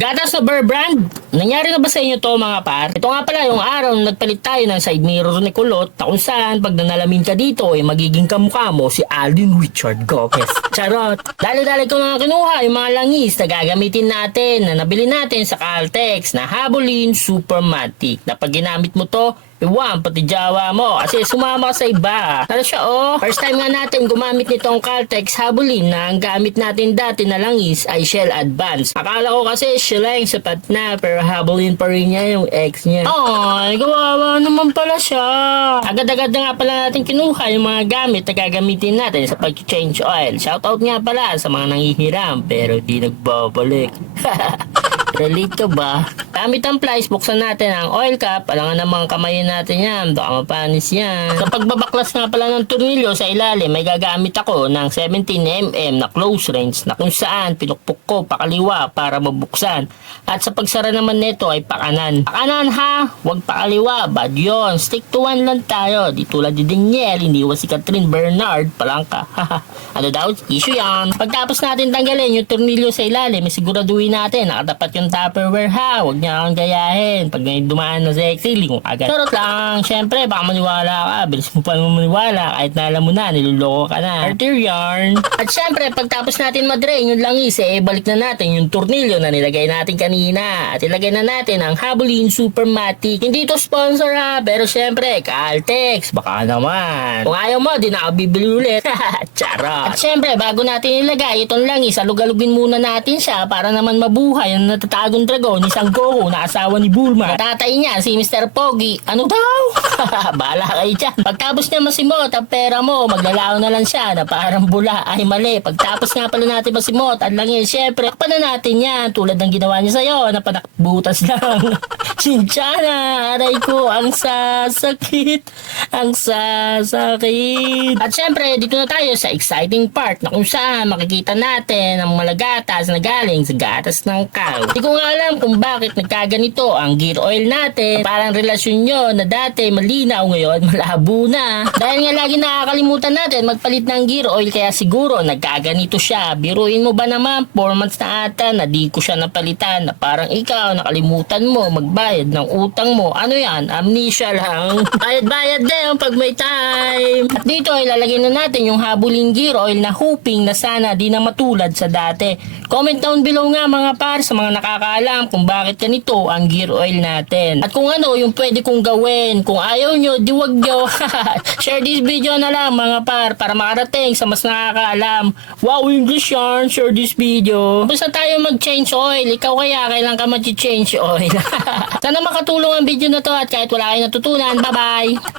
Gatas na Bear Brand. Nangyari na ba sa inyo to mga par? Ito nga pala yung araw na nagpalit tayo ng side mirror ni Kulot na kung saan pag nanalamin ka dito ay magiging kamukha mo si Alden Richard Gomez. Charot! Dali-dali ko na kinuha yung mga langis na gagamitin natin na nabili natin sa Caltex na Habolin Supermatic na pag ginamit mo to, iwan pati Jawa mo kasi sumama ka sa iba. Ano siya oh? First time nga natin gumamit nitong Caltex Habolin na ang gamit natin dati na langis ay Shell Advance. Akala ko kasi Shell lang sapat na pero Habolin pa rin niya yung ex niya. Ay, gawawa naman pala siya. Agad-agad na nga pala natin kinuha yung mga gamit na gagamitin natin sa pag-change oil. Shoutout nga pala sa mga nangihiram pero di nagbabalik. Relate ka ba? Gamit ang plies, buksan natin ang oil cap. Alangan ng mga kamayin natin yan. Baka mapanis yan. Sa pagbabaklas nga pala ng tornilyo sa ilalim, may gagamit ako ng 17mm na close range na kung saan pinukpok ko pakaliwa para mabuksan. At sa pagsara naman nito ay pakanan. Pakanan ha! Huwag pakaliwa. Bad yun. Stick to one lang tayo. Di tulad ni Daniel, iniwan si Catherine Bernard. Palangka. Ano daw? Issue yan. Pagtapos natin tanggalin yung tornilyo sa ilalim, siguraduhin natin nakatapat yung Tupperware ha. Huwag niya akong gayahin. Pag may dumaan na sexy, lingon agad. Charot lang. Siyempre, baka maniwala ka. Bilis mo pa maniwala. Kahit na alam mo na, niluloko ka na. Arthur yarn. At siyempre, pagtapos natin madrain yung langis, balik na natin yung tornilyo na nilagay natin kanina. At ilagay na natin ang Habolin Supermatic. Hindi to sponsor ha. Pero siyempre, Caltex. Baka naman. Kung ayaw mo, di na ako bibili ulit. Charot. At siyempre, bago natin ilagay itong langis, alugalugin muna natin siya para naman mabuhay ang natatagong dragon ni Sangoku na asawa ni Bulma. Tatay niya, si Mr. Pogi. Ano daw? Bahala kayo dyan. Pagtapos niya masimot ang pera mo, maglalao na lang siya na parang bula. Ay mali. Pagtapos nga pala natin masimot ang langis, syempre, pa na natin yan. Tulad ng ginawa niya sa'yo na panakbutas lang. Sinchana, aray ko, ang sasakit. Ang sasakit. At syempre, dito na tayo sa exciting part na kung saan makikita natin ang mga gatas na galing sa gatas ng cow. Hindi ko nga alam kung bakit nagkaganito ang gear oil natin. Parang relasyon nyo na dati malinaw ngayon malabo na. Dahil nga lagi nakakalimutan natin magpalit ng gear oil kaya siguro nagkaganito siya. Biruin mo ba naman 4 months na ata na di ko siya napalitan na parang ikaw nakalimutan mo magbayad ng utang mo. Ano yan? Amnesia lang. Bayad-bayad din pag may time. At dito ay lalagay na natin yung Habolin gear oil na hoping na sana di na matulad sa dati. Comment down below nga mga par sa mga nakakaalam kung bakit ganito ang gear oil natin. At kung ano yung pwede kong gawin. Kung ayaw nyo, di wag nyo. Share this video na lang mga par para makarating sa mas nakakaalam. Wow, English yarn. Share this video. Basta tayo mag-change oil. Ikaw kaya kailan ka mag-change oil. Sana makatulong ang video na to at kahit wala kayo natutunan. Bye-bye!